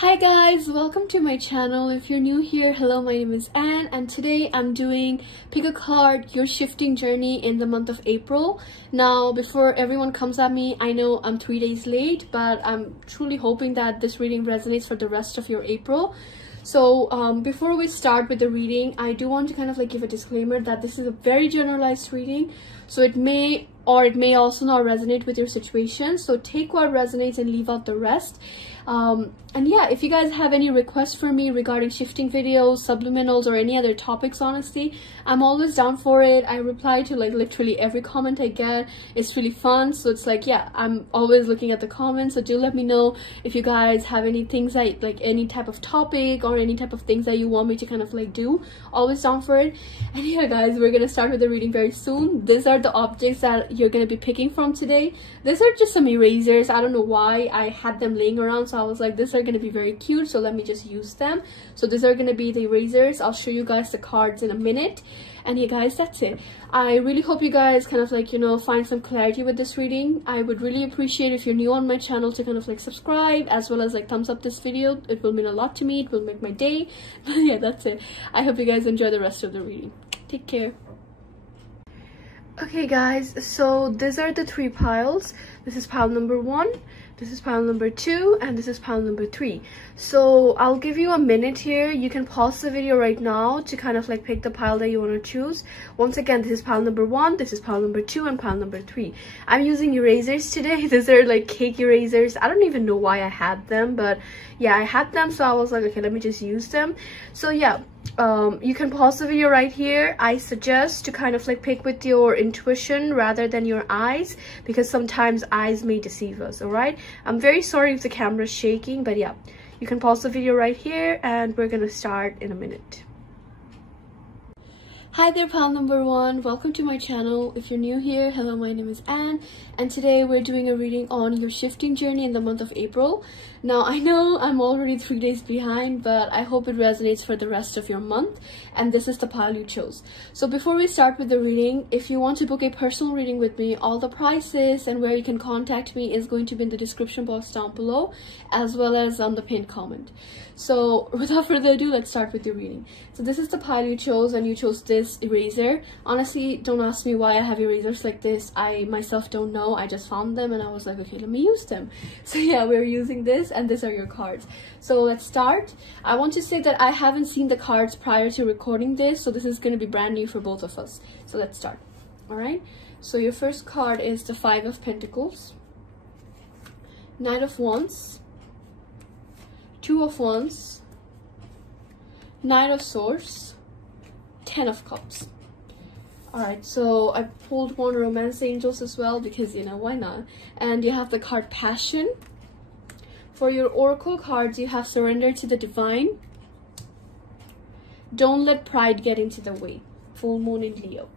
Hi guys, welcome to my channel. If you're new here, hello, my name is Anne and today I'm doing pick a card, your shifting journey in the month of April. Now before everyone comes at me, I know I'm 3 days late, but I'm truly hoping that this reading resonates for the rest of your April. So before we start with the reading, I do want to kind of give a disclaimer that this is a very generalized reading, so it may also not resonate with your situation, so take what resonates and leave out the rest. And yeah, if you guys have any requests for me regarding shifting videos, subliminals, or any other topics, honestly, I'm always down for it. I reply to literally every comment I get. It's really fun, so it's yeah, I'm always looking at the comments, so do let me know if you guys have any things any type of topic or any type of things that you want me to kind of do. Always down for it. And yeah guys, we're gonna start with the reading very soon. These are the objects that you're gonna be picking from today. These are just some erasers. I don't know why I had them laying around, so I was like, these are going to be very cute, so let me just use them. So these are going to be the erasers. I'll show you guys the cards in a minute. And yeah guys, that's it. I really hope you guys kind of find some clarity with this reading. I would really appreciate if you're new on my channel to kind of subscribe, as well as thumbs up this video. It will mean a lot to me. It will make my day. But yeah, that's it. I hope you guys enjoy the rest of the reading. Take care. Okay guys, so these are the three piles. This is pile number 1, this is pile number 2, and this is pile number 3. So I'll give you a minute here. You can pause the video right now to kind of pick the pile that you want to choose. Once again, this is pile number 1, this is pile number 2, and pile number 3. I'm using erasers today. These are cake erasers. I don't even know why I had them, but yeah, I had them, so I was like, okay, let me just use them. So yeah, you can pause the video right here. I suggest to kind of pick with your intuition rather than your eyes, because sometimes eyes may deceive us. All right, I'm very sorry if the camera is shaking, but yeah, you can pause the video right here and we're gonna start in a minute. Hi there, pile number 1, welcome to my channel. If you're new here, hello, my name is Anne and today we're doing a reading on your shifting journey in the month of April. Now I know I'm already 3 days behind, but I hope it resonates for the rest of your month, and this is the pile you chose. So before we start with the reading, if you want to book a personal reading with me, all the prices and where you can contact me is going to be in the description box down below, as well as on the pinned comment. So without further ado, let's start with your reading. So this is the pile you chose, and you chose this eraser. Honestly, don't ask me why I have erasers like this. I myself don't know. I just found them and I was like, okay, let me use them. So yeah, we're using this, and these are your cards. So let's start. I want to say that I haven't seen the cards prior to recording this, so this is going to be brand new for both of us. So let's start. All right, so your first card is the 5 of Pentacles, Knight of Wands, 2 of Wands, Knight of Swords, 10 of Cups. Alright, so I pulled one Romance Angels as well, because why not? And you have the card Passion. For your Oracle cards, you have Surrender to the Divine, Don't Let Pride Get into the Way, Full Moon in Leo,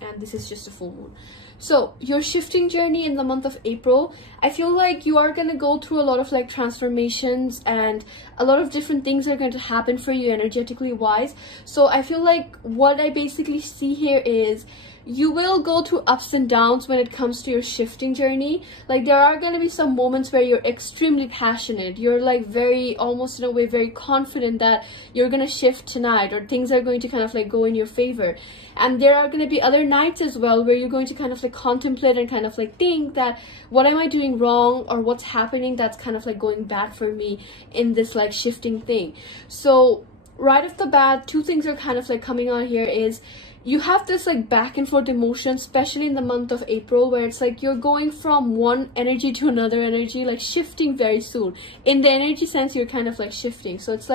and this is just a full moon. So your shifting journey in the month of April, I feel like you are going to go through a lot of transformations, and a lot of different things are going to happen for you energetically wise. So I feel like what I basically see here is you will go through ups and downs when it comes to your shifting journey. There are going to be some moments where you're extremely passionate. You're very, almost in a way, very confident that you're going to shift tonight, or things are going to kind of go in your favor. And there are going to be other nights as well where you're going to kind of contemplate and kind of think that, what am I doing wrong, or what's happening that's kind of going bad for me in this shifting thing. So right off the bat, two things are kind of coming on here is you have this back and forth emotion, especially in the month of April, where it's you're going from one energy to another energy, shifting very soon. In the energy sense, you're kind of shifting. So it's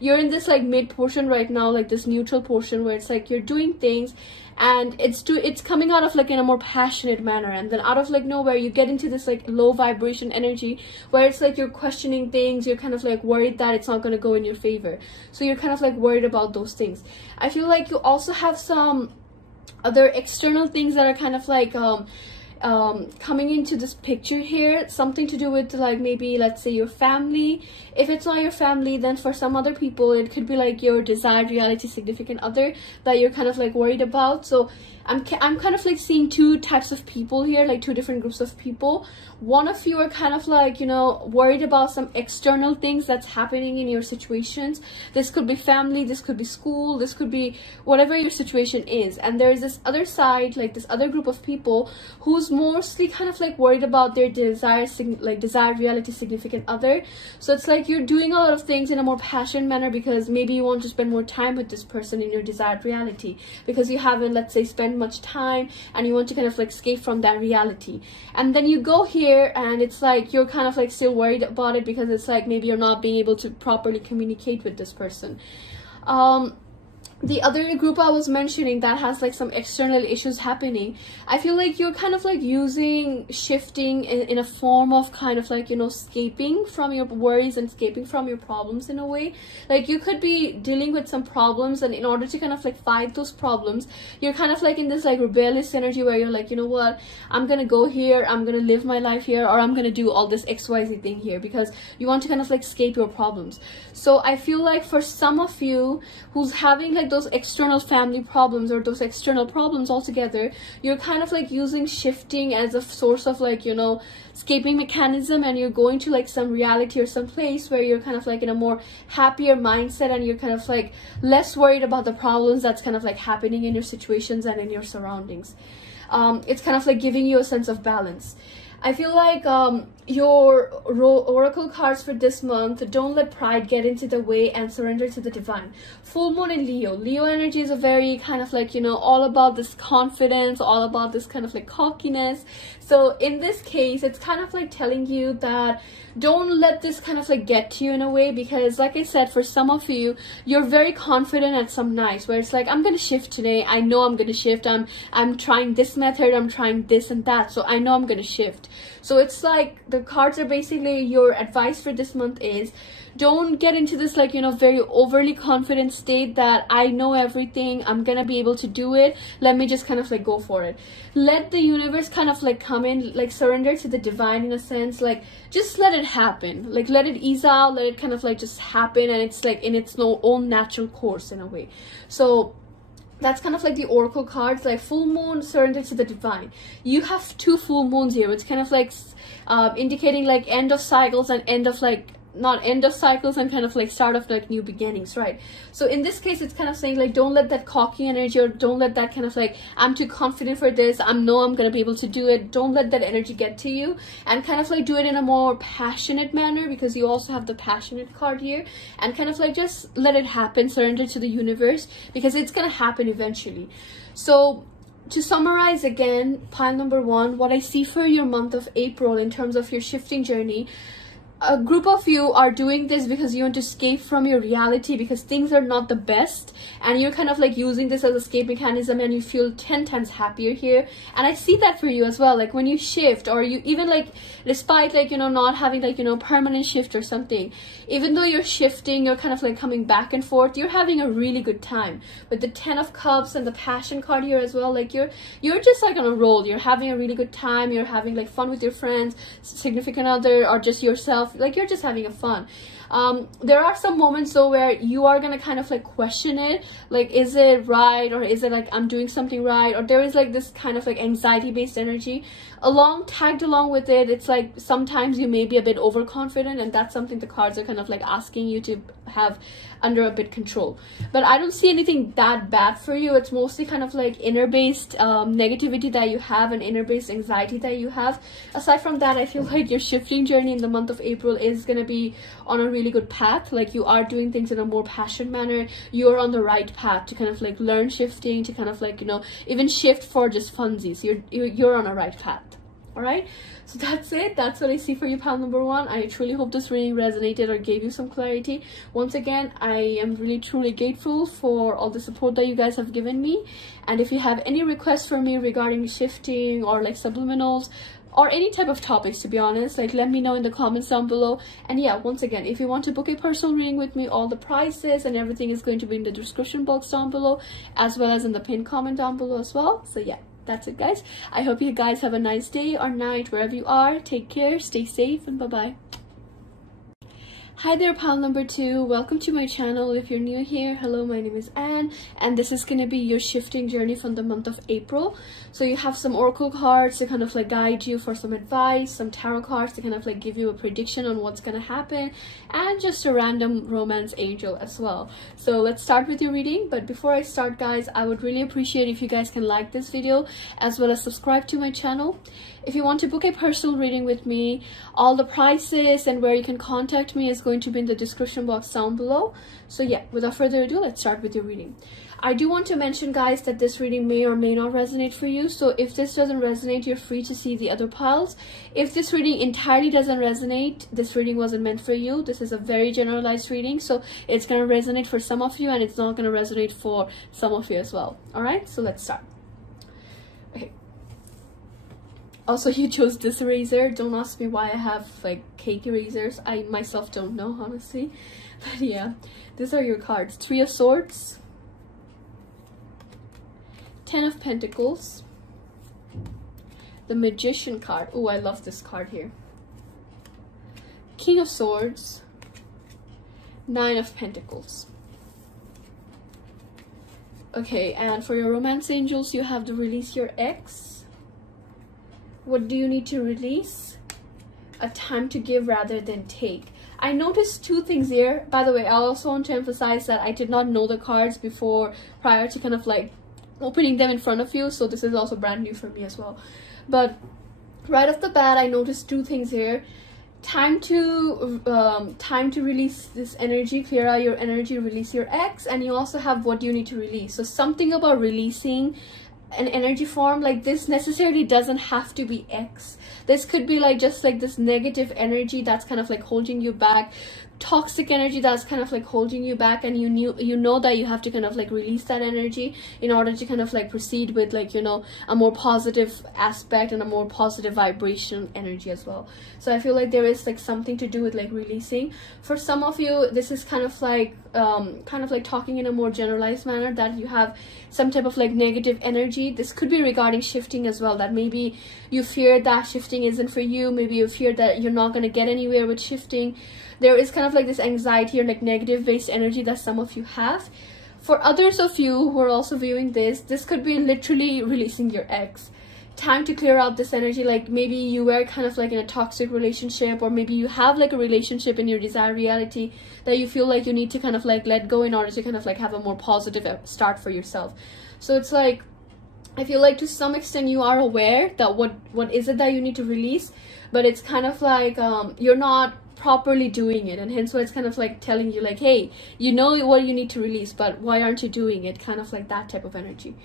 you're in this mid portion right now, this neutral portion, where it's you're doing things and it's coming out of in a more passionate manner, and then out of nowhere you get into this low vibration energy where it's you're questioning things. You're kind of worried that it's not going to go in your favor, so you're kind of worried about those things. I feel you also have some other external things that are kind of coming into this picture here, something to do with like maybe let's say your family. If it's not your family, then for some other people it could be like your desired reality significant other that you're kind of like worried about. So I'm kind of like seeing two types of people here, like two different groups of people. One of you are kind of like, you know, worried about some external things that's happening in your situations. This could be family, this could be school, this could be whatever your situation is. And there's this other side, like this other group of people who's mostly kind of like worried about their desired reality significant other. So it's like you're doing a lot of things in a more passionate manner because maybe you want to spend more time with this person in your desired reality because you haven't, let's say, spent much time and you want to kind of like escape from that reality. And then you go here and it's like you're kind of like still worried about it because it's like maybe you're not being able to properly communicate with this person. The other group I was mentioning that has like some external issues happening, I feel like you're kind of like using shifting in a form of kind of like, you know, escaping from your worries and escaping from your problems in a way. Like you could be dealing with some problems, and in order to kind of like fight those problems, you're kind of like in this like rebellious energy where you're like, you know what, I'm gonna go here, I'm gonna live my life here, or I'm gonna do all this XYZ thing here, because you want to kind of like escape your problems. So I feel like for some of you who's having like those external family problems or those external problems altogether, you're kind of like using shifting as a source of like, you know, escaping mechanism, and you're going to like some reality or some place where you're kind of like in a more happier mindset and you're kind of like less worried about the problems that's kind of like happening in your situations and in your surroundings. It's kind of like giving you a sense of balance. I feel like your oracle cards for this month: don't let pride get into the way and surrender to the divine. Full moon in Leo. Leo energy is a very kind of like, you know, all about this confidence, all about this kind of like cockiness. So in this case, it's kind of like telling you that don't let this kind of like get to you in a way, because like I said, for some of you, you're very confident at some nights where it's like, I'm gonna shift today, I know I'm gonna shift, I'm trying this method, I'm trying this and that, so I know I'm gonna shift. So it's like the cards are basically, your advice for this month is don't get into this like, you know, very overly confident state that I know everything, I'm gonna be able to do it, let me just kind of like go for it. Let the universe kind of like come in, like surrender to the divine in a sense, like just let it happen, like let it ease out, let it kind of like just happen, and it's like in its own natural course in a way. So that's kind of like the oracle cards, like full moon, surrender to the divine. You have two full moons here. It's kind of like indicating like end of cycles and end of like, not end of cycles and kind of like start of like new beginnings, right? So in this case, it's kind of saying like, don't let that cocky energy, or don't let that kind of like, I'm too confident for this, I'm gonna be able to do it, don't let that energy get to you, and kind of like do it in a more passionate manner, because you also have the passionate card here, and kind of like just let it happen, surrender to the universe, because it's gonna happen eventually. So to summarize again, pile number one, what I see for your month of April in terms of your shifting journey: a group of you are doing this because you want to escape from your reality, because things are not the best, and you're kind of like using this as a escape mechanism, and you feel 10 times happier here. And I see that for you as well, like when you shift, or you even like, despite like, you know, not having like, you know, permanent shift or something, even though you're shifting, you're kind of like coming back and forth, you're having a really good time with the 10 of Cups and the passion card here as well. Like you're just like on a roll, you're having a really good time, you're having like fun with your friends, significant other, or just yourself, like you're just having a fun. There are some moments though where you are gonna kind of like question it, like is it right, or is it like I'm doing something right, or there is like this kind of like anxiety based energy tagged along with it. It's like sometimes you may be a bit overconfident, and that's something the cards are kind of like asking you to have under a bit control. But I don't see anything that bad for you. It's mostly kind of like inner based negativity that you have, and inner based anxiety that you have. Aside from that, I feel like your shifting journey in the month of April is gonna be on a really good path. Like you are doing things in a more passionate manner, you're on the right path to kind of like learn shifting, to kind of like, you know, even shift for just funsies. You're on a right path. All right, so that's it. That's what I see for you, pile number one. I truly hope this reading resonated or gave you some clarity. Once again, I am really truly grateful for all the support that you guys have given me. And if you have any requests for me regarding shifting or like subliminals or any type of topics, to be honest, like let me know in the comments down below. And yeah, once again, if you want to book a personal reading with me, all the prices and everything is going to be in the description box down below, as well as in the pinned comment down below as well. So yeah, that's it, guys. I hope you guys have a nice day or night wherever you are. Take care, stay safe, and bye-bye. Hi there, pile number 2. Welcome to my channel. If you're new here, hello, my name is Anne, and this is going to be your shifting journey from the month of April. So you have some oracle cards to kind of like guide you for some advice, some tarot cards to kind of like give you a prediction on what's going to happen, and just a random romance angel as well. So let's start with your reading. But before I start, guys, I would really appreciate if you guys can like this video as well as subscribe to my channel. If you want to book a personal reading with me, all the prices and where you can contact me is going to be in the description box down below. So yeah, without further ado, let's start with your reading. I do want to mention, guys, that this reading may or may not resonate for you. So if this doesn't resonate, you're free to see the other piles. If this reading entirely doesn't resonate, this reading wasn't meant for you. This is a very generalized reading, so it's going to resonate for some of you and it's not going to resonate for some of you as well. All right, so let's start. Okay. Also, you chose this eraser. Don't ask me why I have like cake erasers. I myself don't know, honestly. But yeah, these are your cards. 3 of Swords, 10 of Pentacles, the Magician card. Oh, I love this card here. King of Swords, 9 of Pentacles. Okay, and for your romance angels, you have the Release Your Ex. What do you need to release? A time to give rather than take. I noticed 2 things here. By the way, I also want to emphasize that I did not know the cards before, prior to kind of like opening them in front of you. So this is also brand new for me as well. But right off the bat, I noticed 2 things here. Time to release this energy, clear out your energy, release your ex, and you also have what you need to release. So something about releasing an energy form like this necessarily doesn't have to be X. This could be like just like this negative energy that's kind of like holding you back, toxic energy that's kind of like holding you back, and you know that you have to kind of like release that energy in order to kind of like proceed with like, you know, a more positive aspect and a more positive vibration energy as well. So I feel like there is like something to do with like releasing. For some of you, this is kind of like talking in a more generalized manner, that you have some type of like negative energy. This could be regarding shifting as well, that maybe you fear that shifting isn't for you, maybe you fear that you're not going to get anywhere with shifting. There is kind of like this anxiety or like negative based energy that some of you have. For others of you who are also viewing this, this could be literally releasing your ex. Time to clear out this energy. Like maybe you were kind of like in a toxic relationship, or maybe you have like a relationship in your desired reality that you feel like you need to kind of like let go in order to kind of like have a more positive start for yourself. So it's like, I feel like to some extent you are aware that what is it that you need to release, but it's kind of like you're not properly doing it, and hence why it's kind of like telling you like, hey, you know what you need to release, but why aren't you doing it? Kind of like that type of energy.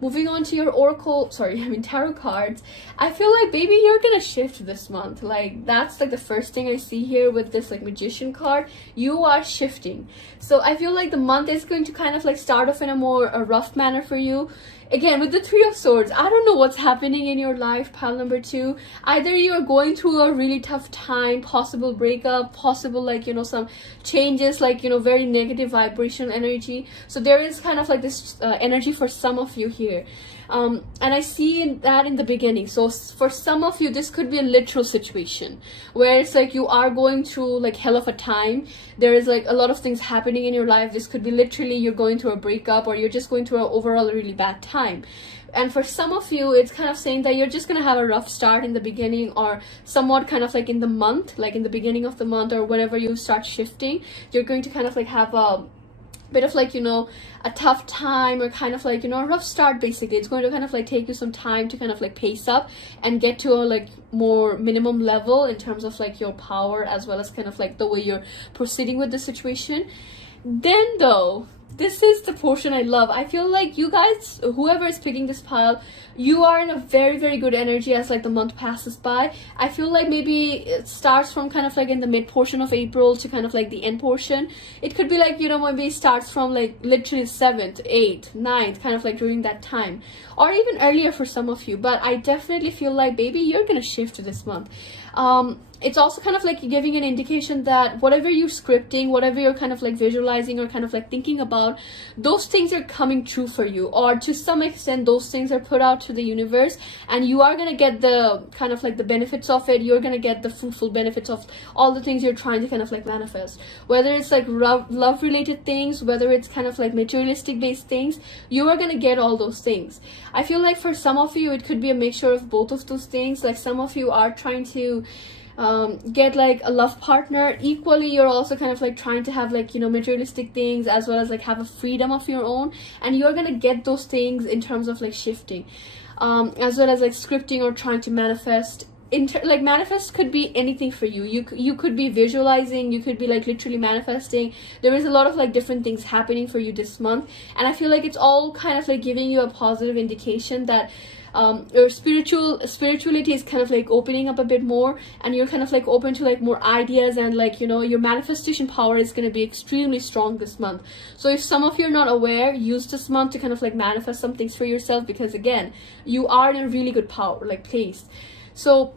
Moving on to your tarot cards, I feel like, baby, you're gonna shift this month. Like that's like the first thing I see here with this like Magician card. You are shifting. So I feel like the month is going to kind of like start off in a more rough manner for you. Again, with the 3 of Swords, I don't know what's happening in your life, pile number 2. Either you are going through a really tough time, possible breakup, possible like, you know, some changes, like, you know, very negative vibration energy. So there is kind of like this energy for some of you here. And I see that in the beginning. So for some of you, this could be a literal situation where it's like you are going through like hell of a time. There is like a lot of things happening in your life. This could be literally you're going through a breakup, or you're just going through an overall really bad time. And for some of you, it's kind of saying that you're just going to have a rough start in the beginning, or somewhat kind of like in the month, like in the beginning of the month, or whenever you start shifting, you're going to kind of like have a bit of like, you know, a tough time, or kind of like, you know, a rough start. Basically it's going to kind of like take you some time to kind of like pace up and get to a like more minimum level in terms of like your power, as well as kind of like the way you're proceeding with the situation. Then though, this is the portion I love. I feel like you guys, whoever is picking this pile, you are in a very, very good energy as like the month passes by. I feel like maybe it starts from kind of like in the mid portion of April to kind of like the end portion. It could be like, you know, maybe it starts from like literally 7th, 8th, 9th, kind of like during that time, or even earlier for some of you. But I definitely feel like, baby, you're gonna shift this month. It's also kind of like giving an indication that whatever you're scripting, whatever you're kind of like visualizing or kind of like thinking about, those things are coming true for you, or to some extent those things are put out to the universe, and you are gonna get the kind of like the benefits of it. You're gonna get the fruitful benefits of all the things you're trying to kind of like manifest, whether it's like love related things, whether it's kind of like materialistic based things. You are gonna get all those things. I feel like for some of you it could be a mixture of both of those things. Like some of you are trying to get like a love partner. Equally, you're also kind of like trying to have like, you know, materialistic things, as well as like have a freedom of your own, and you're gonna get those things in terms of like shifting, as well as like scripting or trying to manifest. Like manifest could be anything for you. You could be visualizing, you could be like literally manifesting. There is a lot of like different things happening for you this month, and I feel like it's all kind of like giving you a positive indication that your spirituality is kind of like opening up a bit more, and you're kind of like open to like more ideas, and like, you know, your manifestation power is going to be extremely strong this month. So if some of you are not aware, use this month to kind of like manifest some things for yourself, because again, you are in a really good power like place. So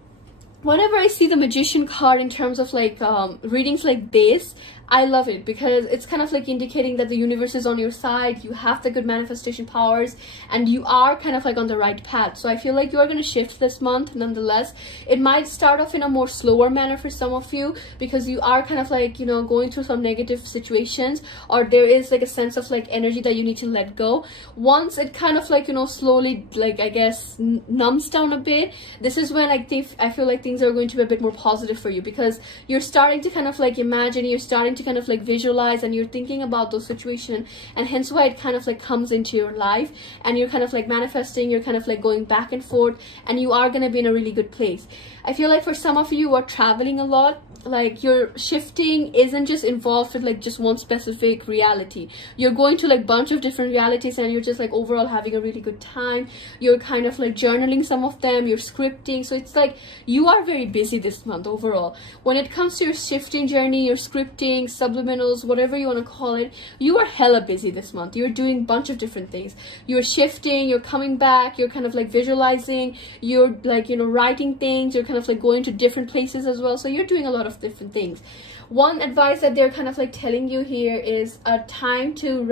whenever I see the Magician card in terms of like readings like this, I love it, because it's kind of like indicating that the universe is on your side. You have the good manifestation powers, and you are kind of like on the right path. So I feel like you are going to shift this month nonetheless. It might start off in a more slower manner for some of you, because you are kind of like, you know, going through some negative situations, or there is like a sense of like energy that you need to let go. Once it kind of like, you know, slowly, like I guess numbs down a bit, this is when I feel like things are going to be a bit more positive for you, because you're starting to kind of like imagine, you're starting to kind of like visualize, and you're thinking about those situations, and hence why it kind of like comes into your life, and you're kind of like manifesting, you're kind of like going back and forth, and you are going to be in a really good place. I feel like for some of you who are traveling a lot, like your shifting isn't just involved with like just one specific reality. You're going to like bunch of different realities, and you're just like overall having a really good time. You're kind of like journaling some of them, you're scripting. So it's like you are very busy this month overall. When it comes to your shifting journey, your scripting, subliminals, whatever you want to call it, you are hella busy this month. You're doing a bunch of different things. You're shifting, you're coming back, you're kind of like visualizing, you're like, you know, writing things, you're kind of like going to different places as well. So you're doing a lot of different things. One advice that they're kind of like telling you here is a time to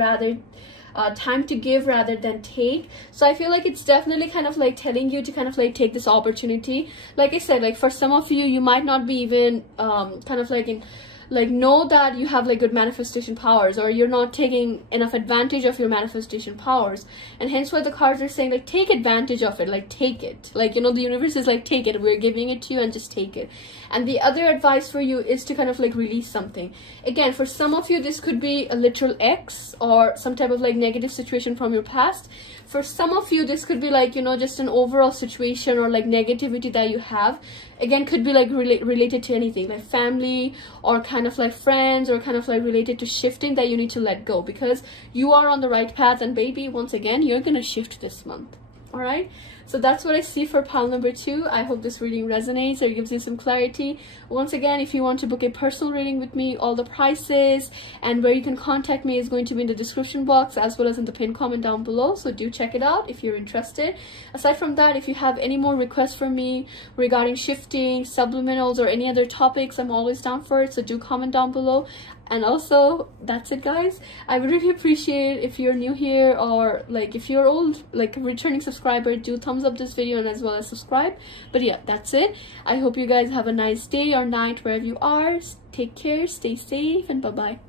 give rather than take. So I feel like it's definitely kind of like telling you to kind of like take this opportunity. Like I said, like for some of you, you might not be even kind of like in like know that you have like good manifestation powers, or you're not taking enough advantage of your manifestation powers, and hence why the cards are saying like take advantage of it, like take it, like, you know, the universe is like take it, we're giving it to you, and just take it. And the other advice for you is to kind of like release something. Again, for some of you this could be a literal ex or some type of like negative situation from your past. For some of you this could be like, you know, just an overall situation or like negativity that you have. Again, could be like related to anything like family, or kind of like friends, or kind of like related to shifting that you need to let go, because you are on the right path, and baby, once again, you're gonna shift this month. All right, so that's what I see for pile number 2. I hope this reading resonates or gives you some clarity. Once again, if you want to book a personal reading with me, all the prices and where you can contact me is going to be in the description box, as well as in the pinned comment down below, so do check it out if you're interested. Aside from that, if you have any more requests from me regarding shifting, subliminals, or any other topics, I'm always down for it, so do comment down below. And also, that's it, guys. I would really appreciate if you're new here, or like if you're old, like a returning subscriber, do thumbs up this video and as well as subscribe. But yeah, that's it. I hope you guys have a nice day or night wherever you are. Take care, stay safe, and bye bye.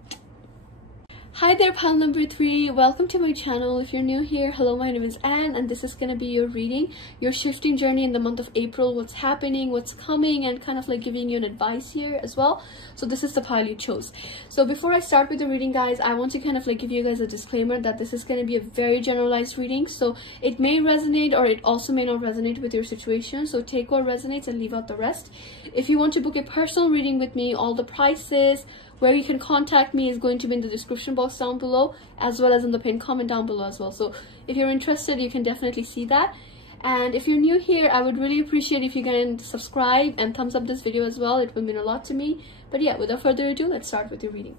Hi there, pile number 3. Welcome to my channel. If you're new here, hello, my name is Anne, and this is gonna be your reading, your shifting journey in the month of April, what's happening, what's coming, and kind of like giving you an advice here as well. So this is the pile you chose. So before I start with the reading, guys, I want to kind of like give you guys a disclaimer that this is going to be a very generalized reading, so it may resonate or it also may not resonate with your situation, so take what resonates and leave out the rest. If you want to book a personal reading with me, all the prices, where you can contact me is going to be in the description box down below, as well as in the pinned comment down below as well. So if you're interested, you can definitely see that. And if you're new here, I would really appreciate if you can subscribe and thumbs up this video as well. It would mean a lot to me. But yeah, without further ado, let's start with your reading.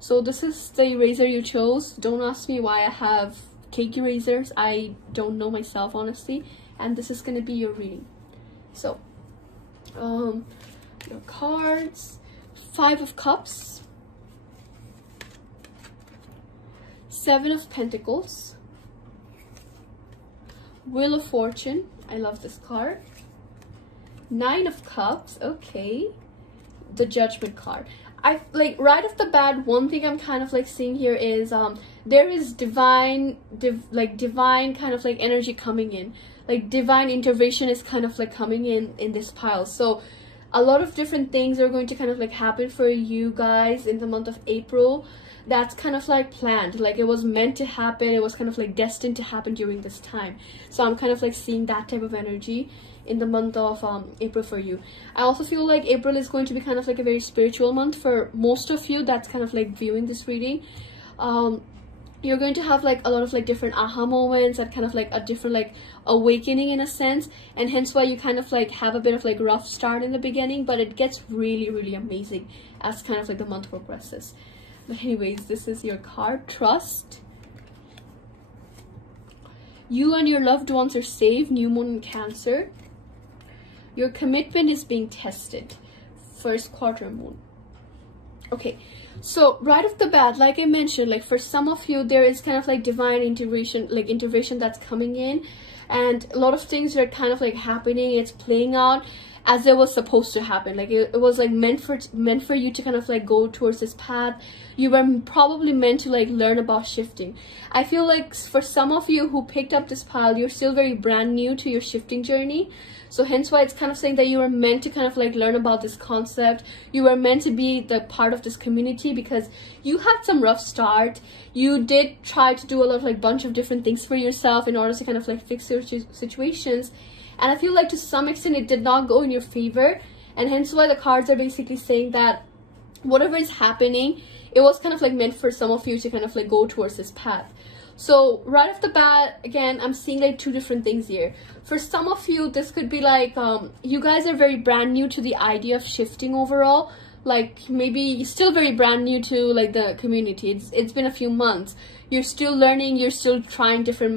So this is the eraser you chose. Don't ask me why I have cake erasers. I don't know myself, honestly. And this is going to be your reading. So Your cards. 5 of Cups, 7 of Pentacles, Wheel of Fortune. I love this card. 9 of Cups. Okay, the Judgment card. I like right off the bat, one thing I'm kind of like seeing here is there is divine kind of like energy coming in, like divine intervention is kind of like coming in this pile. So a lot of different things are going to kind of like happen for you guys in the month of April. That's kind of like planned, like it was meant to happen, it was kind of like destined to happen during this time. So I'm kind of like seeing that type of energy in the month of April for you. I also feel like April is going to be kind of like a very spiritual month for most of you that's kind of like viewing this reading. You're going to have like a lot of like different aha moments and kind of like a different like awakening in a sense, and hence why you kind of like have a bit of like rough start in the beginning, but it gets really amazing as kind of like the month progresses. But anyways, this is your card. Trust. You and your loved ones are safe. New moon in Cancer. Your commitment is being tested. First quarter moon. Okay, so right off the bat, like I mentioned, like for some of you there is kind of like divine intervention that's coming in, and a lot of things are kind of like happening. It's playing out as it was supposed to happen. Like it was like meant for you to kind of like go towards this path. You were probably meant to like learn about shifting. I feel like for some of you who picked up this pile, you're still very brand new to your shifting journey. So hence why it's kind of saying that you were meant to kind of like learn about this concept. You were meant to be the part of this community because you had some rough start. You did try to do a lot of like bunch of different things for yourself in order to kind of like fix your situations. And I feel like to some extent it did not go in your favor. And hence why the cards are basically saying that whatever is happening, it was kind of like meant for some of you to kind of like go towards this path. So right off the bat, again, I'm seeing like 2 different things here. For some of you, this could be like, you guys are very brand new to the idea of shifting overall. Like maybe you're still very brand new to like the community. It's been a few months. You're still learning, you're still trying different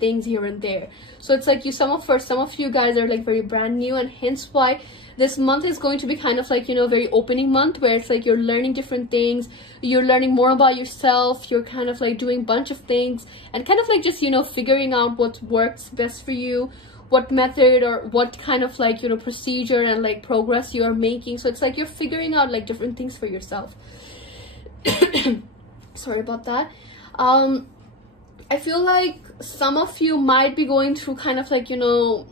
things here and there. So it's like for some of you guys are like very brand new, and hence why this month is going to be kind of like, you know, very opening month where it's like you're learning different things, you're learning more about yourself, you're kind of like doing a bunch of things and kind of like just, you know, figuring out what works best for you, what method or what kind of like, you know, procedure and like progress you are making. So it's like you're figuring out like different things for yourself. Sorry about that. I feel like some of you might be going through kind of like, you know,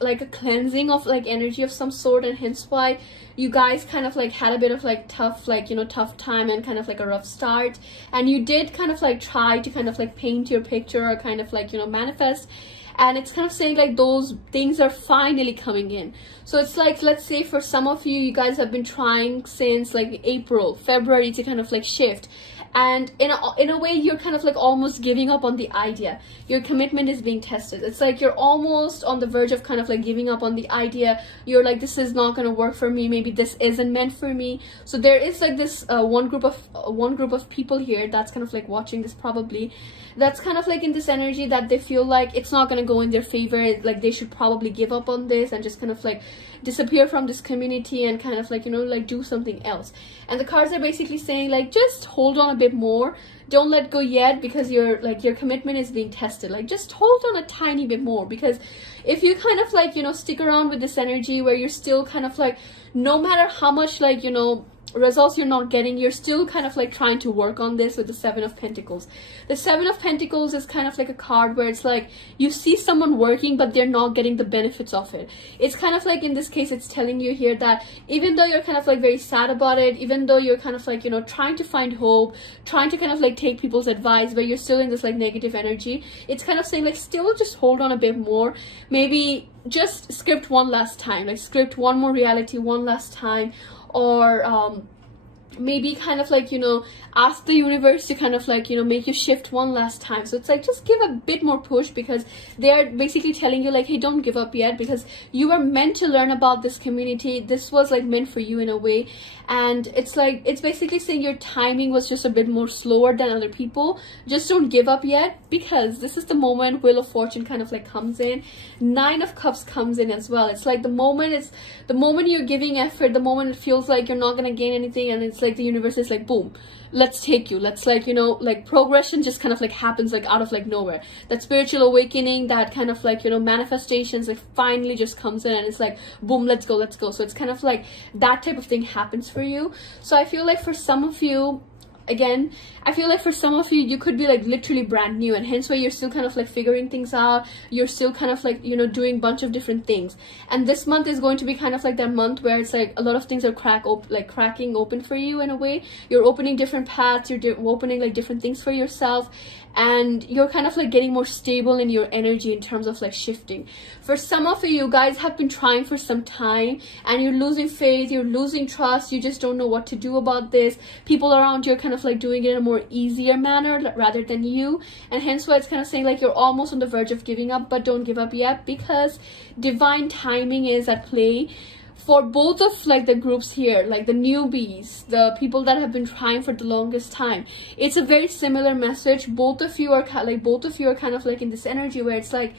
like a cleansing of like energy of some sort, and hence why you guys kind of like had a bit of like tough time and kind of like a rough start, and you did kind of like try to kind of like paint your picture or kind of like, you know, manifest, and it's kind of saying like those things are finally coming in. So it's like, let's say for some of you, you guys have been trying since like April, February to kind of like shift, and in a way you're kind of like almost giving up on the idea. Your commitment is being tested. It's like you're almost on the verge of kind of like giving up on the idea. You're like, this is not going to work for me, maybe this isn't meant for me. So there is like this one group of people here that's kind of like watching this probably, that's kind of like in this energy that they feel like it's not going to go in their favor, like they should probably give up on this and just kind of like disappear from this community and kind of like, you know, like do something else. And the cards are basically saying like, just hold on a bit more, don't let go yet, because your commitment is being tested. Like just hold on a tiny bit more, because if you kind of like, you know, stick around with this energy where you're still kind of like, no matter how much like, you know, results you're not getting, you're still kind of like trying to work on this with the 7 of Pentacles. The 7 of Pentacles is kind of like a card where it's like you see someone working but they're not getting the benefits of it. It's kind of like, in this case, it's telling you here that even though you're kind of like very sad about it, even though you're kind of like, you know, trying to find hope, trying to kind of like take people's advice, but you're still in this like negative energy, it's kind of saying like still just hold on a bit more, maybe just script one last time, like script one more reality one last time, or maybe kind of like, you know, ask the universe to kind of like, you know, make you shift one last time. So it's like, just give a bit more push, because they're basically telling you like, hey, don't give up yet, because you were meant to learn about this community. This was like meant for you in a way. And it's like, it's basically saying your timing was just a bit more slower than other people. Just don't give up yet, because this is the moment Wheel of Fortune kind of like comes in. 9 of Cups comes in as well. It's like the moment you're giving effort, the moment it feels like you're not gonna gain anything, and it's like the universe is like, boom, let's take you. Let's like, you know, like progression just kind of like happens like out of like nowhere. That spiritual awakening, that kind of like, you know, manifestations, like finally just comes in, and it's like, boom, let's go, let's go. So it's kind of like that type of thing happens for you. So I feel like for some of you, again, I feel like for some of you, you could be like literally brand new, and hence why you're still kind of like figuring things out. You're still kind of like, you know, doing a bunch of different things. And this month is going to be kind of like that month where it's like a lot of things are cracking open for you in a way. You're opening different paths, you're opening like different things for yourself, and you're kind of like getting more stable in your energy in terms of like shifting. For some of you guys have been trying for some time, and you're losing faith, you're losing trust, you just don't know what to do about this. People around you are kind of like doing it in a more easier manner rather than you, and hence why it's kind of saying like you're almost on the verge of giving up, but don't give up yet, because divine timing is at play. For both of like the groups here, like the newbies, the people that have been trying for the longest time, it's a very similar message. Both of you are kind of like in this energy where it's like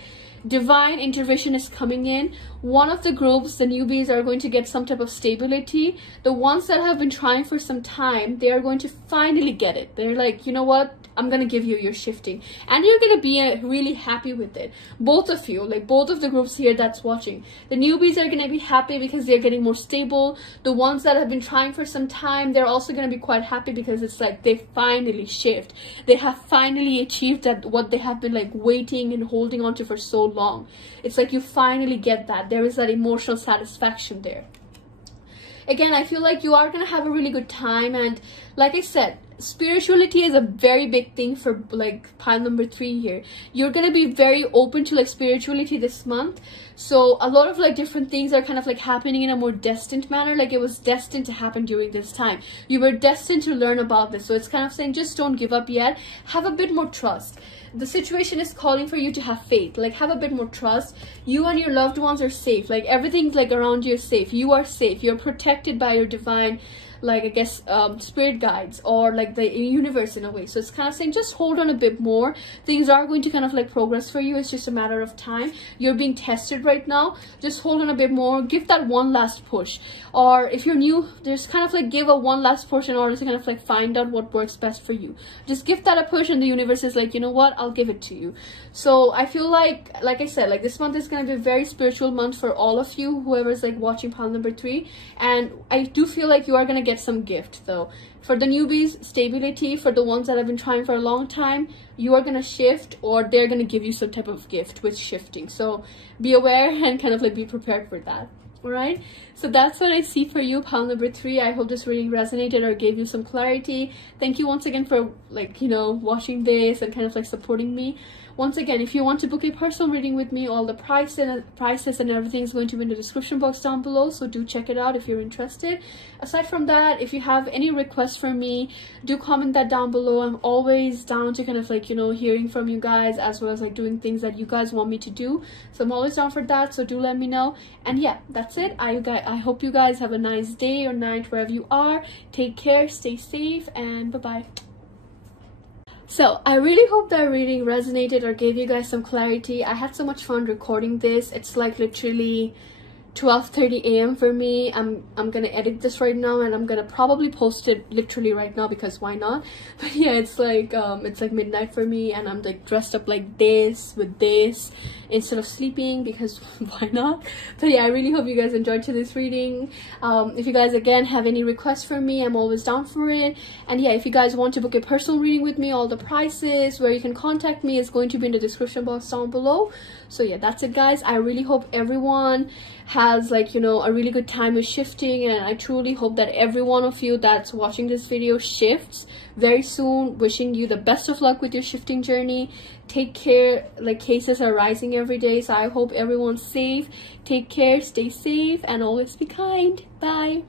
divine intervention is coming in. One of the groups, the newbies, are going to get some type of stability. The ones that have been trying for some time, they are going to finally get it. They're like, you know what, I'm gonna give you your shifting, and you're gonna be really happy with it. Both of you, like both of the groups here that's watching, the newbies are gonna be happy because they're getting more stable. The ones that have been trying for some time, they're also gonna be quite happy because it's like they finally shift. They have finally achieved that what they have been like waiting and holding on to for so long. It's like you finally get that. There is that emotional satisfaction there. Again, I feel like you are gonna have a really good time, and like I said, spirituality is a very big thing for like pile number 3 here. You're gonna be very open to like spirituality this month, so a lot of like different things are kind of like happening in a more destined manner, like it was destined to happen during this time. You were destined to learn about this, so it's kind of saying just don't give up yet. Have a bit more trust. The situation is calling for you to have faith, like have a bit more trust. You and your loved ones are safe, like everything's like around you is safe. You are safe, you're protected by your divine, like I guess spirit guides, or like the universe in a way. So it's kind of saying just hold on a bit more. Things are going to kind of like progress for you. It's just a matter of time. You're being tested right now. Just hold on a bit more. Give that one last push. Or if you're new, just kind of like give a one last push in order to kind of like find out what works best for you. Just give that a push, and the universe is like, you know what, I'll give it to you. So I feel like I said, like this month is going to be a very spiritual month for all of you, whoever's like watching pile number 3. And I do feel like you are going to get some gift though. For the newbies, stability. For the ones that have been trying for a long time, you are going to shift, or they're going to give you some type of gift with shifting. So be aware and kind of like be prepared for that. All right, so that's what I see for you, pile number 3. I hope this really resonated or gave you some clarity. Thank you once again for like, you know, watching this and kind of like supporting me. Once again, if you want to book a personal reading with me, all the prices and everything is going to be in the description box down below, so do check it out if you're interested. Aside from that, if you have any requests for me, do comment that down below. I'm always down to kind of like, you know, hearing from you guys, as well as like doing things that you guys want me to do. So I'm always down for that, so do let me know. And yeah, that's it. I hope you guys have a nice day or night wherever you are. Take care, stay safe, and bye-bye. So I really hope that reading resonated or gave you guys some clarity. I had so much fun recording this. It's like literally 12:30 a.m. for me. I'm gonna edit this right now, and I'm gonna probably post it literally right now, because why not? But yeah, it's like midnight for me, and I'm like dressed up like this with this instead of sleeping, because why not? But yeah, I really hope you guys enjoyed today's reading. If you guys again have any requests for me, I'm always down for it. And yeah, if you guys want to book a personal reading with me, all the prices where you can contact me is going to be in the description box down below. So yeah, that's it guys. I really hope everyone has like, you know, a really good time with shifting, and I truly hope that every one of you that's watching this video shifts very soon. Wishing you the best of luck with your shifting journey. Take care, like cases are rising every day, so I hope everyone's safe. Take care, stay safe, and always be kind. Bye.